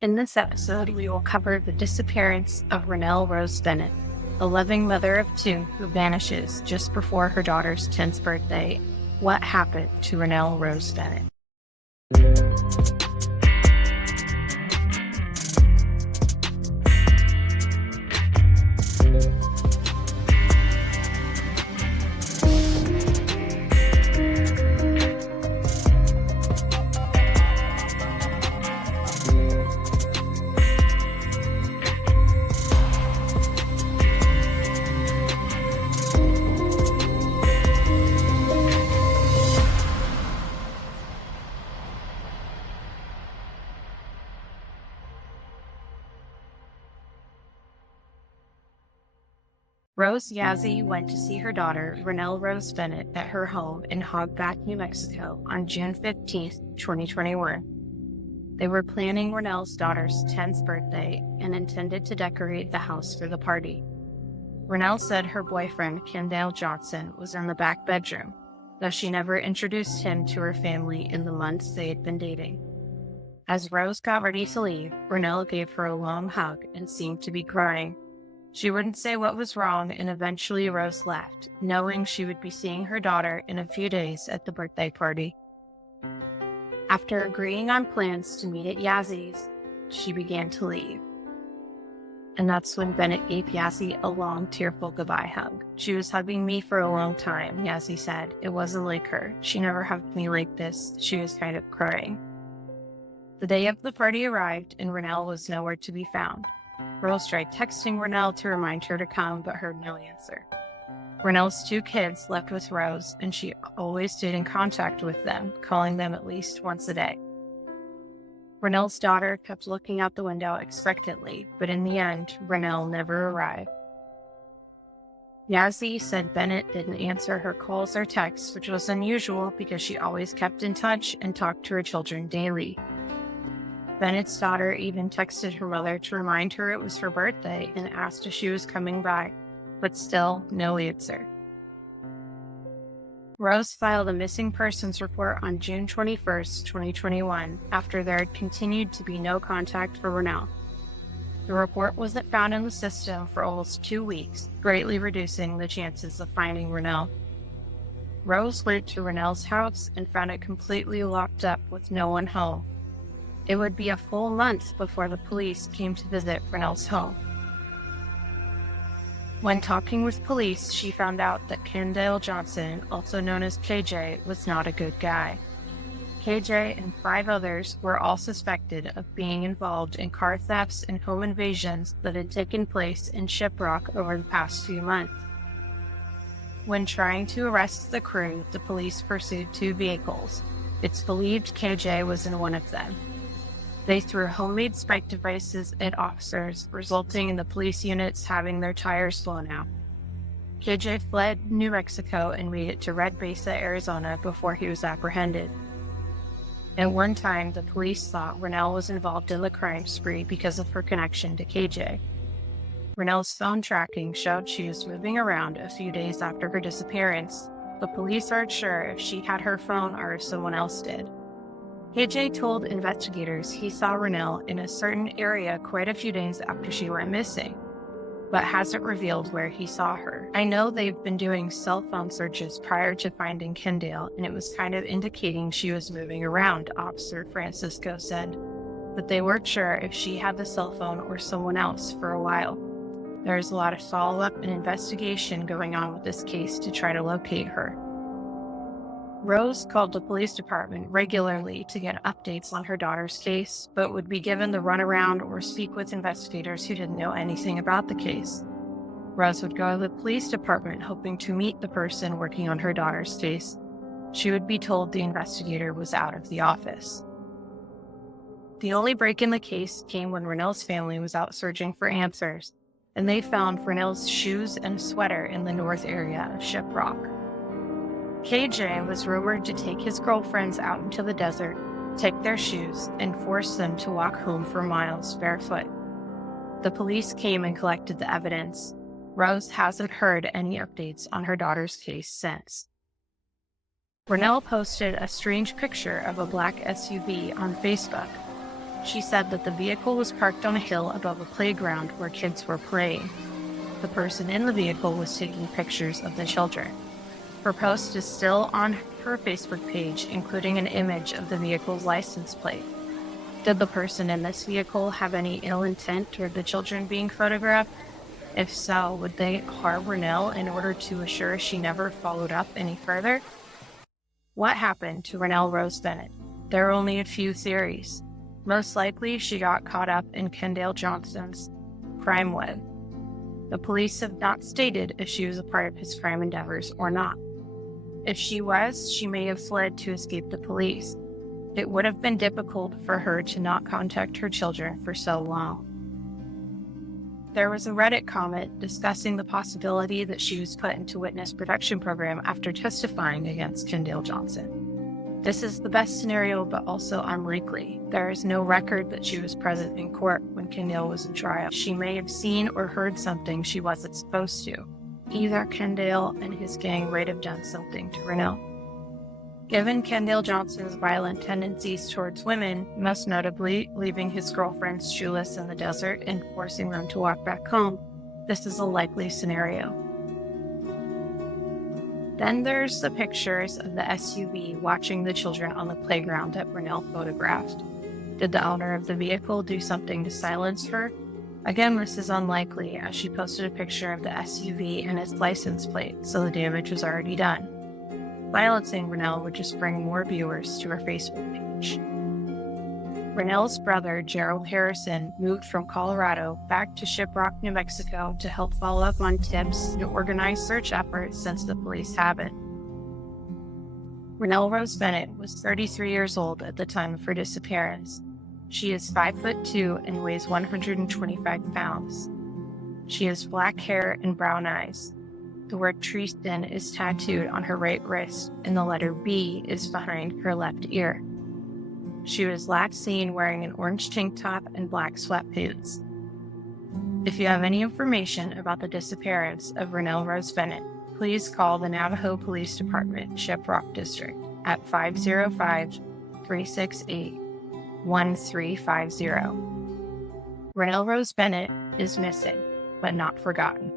In this episode, we will cover the disappearance of Ranelle Rose Bennett, a loving mother of two who vanishes just before her daughter's 10th birthday. What happened to Ranelle Rose Bennett? Rose Yazzie went to see her daughter, Ranelle Rose Bennett, at her home in Hogback, New Mexico on June 15, 2021. They were planning Ranelle's daughter's 10th birthday and intended to decorate the house for the party. Ranelle said her boyfriend, Kendall Johnson, was in the back bedroom, though she never introduced him to her family in the months they had been dating. As Rose got ready to leave, Ranelle gave her a long hug and seemed to be crying. She wouldn't say what was wrong, and eventually Rose left, knowing she would be seeing her daughter in a few days at the birthday party. After agreeing on plans to meet at Yazzie's, she began to leave. And that's when Bennett gave Yazzie a long, tearful goodbye hug. "She was hugging me for a long time," Yazzie said. "It wasn't like her. She never hugged me like this." She was kind of crying. The day of the party arrived, and Ranelle was nowhere to be found. Rose tried texting Ranelle to remind her to come, but heard no answer. Ranelle's two kids left with Rose, and she always stayed in contact with them, calling them at least once a day. Ranelle's daughter kept looking out the window expectantly, but in the end, Ranelle never arrived. Yazzie said Bennett didn't answer her calls or texts, which was unusual because she always kept in touch and talked to her children daily. Bennett's daughter even texted her mother to remind her it was her birthday and asked if she was coming back, but still no answer. Rose filed a missing persons report on June 21, 2021, after there had continued to be no contact for Ranelle. The report wasn't found in the system for almost 2 weeks, greatly reducing the chances of finding Ranelle. Rose went to Ranelle's house and found it completely locked up with no one home. It would be a full month before the police came to visit Ranelle's home. When talking with police, she found out that Kendall Johnson, also known as KJ, was not a good guy. KJ and 5 others were all suspected of being involved in car thefts and home invasions that had taken place in Shiprock over the past few months. When trying to arrest the crew, the police pursued 2 vehicles. It's believed KJ was in one of them. They threw homemade spike devices at officers, resulting in the police units having their tires blown out. KJ fled New Mexico and made it to Red Mesa, Arizona before he was apprehended. At one time, the police thought Ranelle was involved in the crime spree because of her connection to KJ. Ranelle's phone tracking showed she was moving around a few days after her disappearance, but police aren't sure if she had her phone or if someone else did. KJ told investigators he saw Ranelle in a certain area quite a few days after she went missing, but hasn't revealed where he saw her. "I know they've been doing cell phone searches prior to finding Kendall, and it was kind of indicating she was moving around," Officer Francisco said, but they weren't sure if she had the cell phone or someone else for a while. There is a lot of follow-up and investigation going on with this case to try to locate her. Rose called the police department regularly to get updates on her daughter's case, but would be given the runaround or speak with investigators who didn't know anything about the case. Rose would go to the police department hoping to meet the person working on her daughter's case. She would be told the investigator was out of the office. The only break in the case came when Ranelle's family was out searching for answers, and they found Ranelle's shoes and sweater in the north area of Shiprock. KJ was rumored to take his girlfriends out into the desert, take their shoes, and force them to walk home for miles barefoot. The police came and collected the evidence. Rose hasn't heard any updates on her daughter's case since. Ranelle posted a strange picture of a black SUV on Facebook. She said that the vehicle was parked on a hill above a playground where kids were playing. The person in the vehicle was taking pictures of the children. Her post is still on her Facebook page, including an image of the vehicle's license plate. Did the person in this vehicle have any ill intent toward the children being photographed? If so, would they harm Ranelle in order to assure she never followed up any further? What happened to Ranelle Rose Bennett? There are only a few theories. Most likely, she got caught up in Kendale Johnson's crime web. The police have not stated if she was a part of his crime endeavors or not. If she was, she may have fled to escape the police. It would have been difficult for her to not contact her children for so long. There was a Reddit comment discussing the possibility that she was put into witness protection program after testifying against Kendale Johnson. This is the best scenario, but also unlikely. There is no record that she was present in court when Kendale was in trial. She may have seen or heard something she wasn't supposed to. Either Kendale and his gang might have done something to Ranelle. Given Kendale Johnson's violent tendencies towards women, most notably leaving his girlfriends shoeless in the desert and forcing them to walk back home, this is a likely scenario. Then there's the pictures of the SUV watching the children on the playground that Ranelle photographed. Did the owner of the vehicle do something to silence her? Again, this is unlikely, as she posted a picture of the SUV and its license plate, so the damage was already done. Silencing Ranelle would just bring more viewers to her Facebook page. Ranelle's brother, Gerald Harrison, moved from Colorado back to Shiprock, New Mexico to help follow up on tips and organize search efforts since the police haven't. Ranelle Rose Bennett was 33 years old at the time of her disappearance. She is 5'2" and weighs 125 pounds. She has black hair and brown eyes. The word Tristan is tattooed on her right wrist, and the letter B is behind her left ear. She was last seen wearing an orange tank top and black sweatpants. If you have any information about the disappearance of Ranelle Rose Bennett, please call the Navajo Police Department, Shiprock District, at 505-368-1350. Ranelle Rose Bennett is missing, but not forgotten.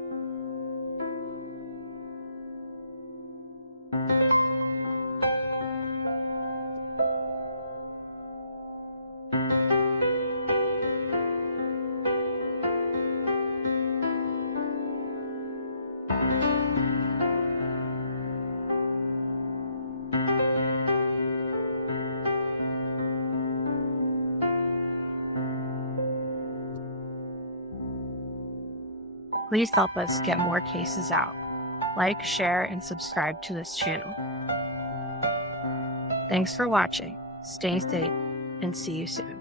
Please help us get more cases out. Like, share, and subscribe to this channel. Thanks for watching. Stay safe, and see you soon.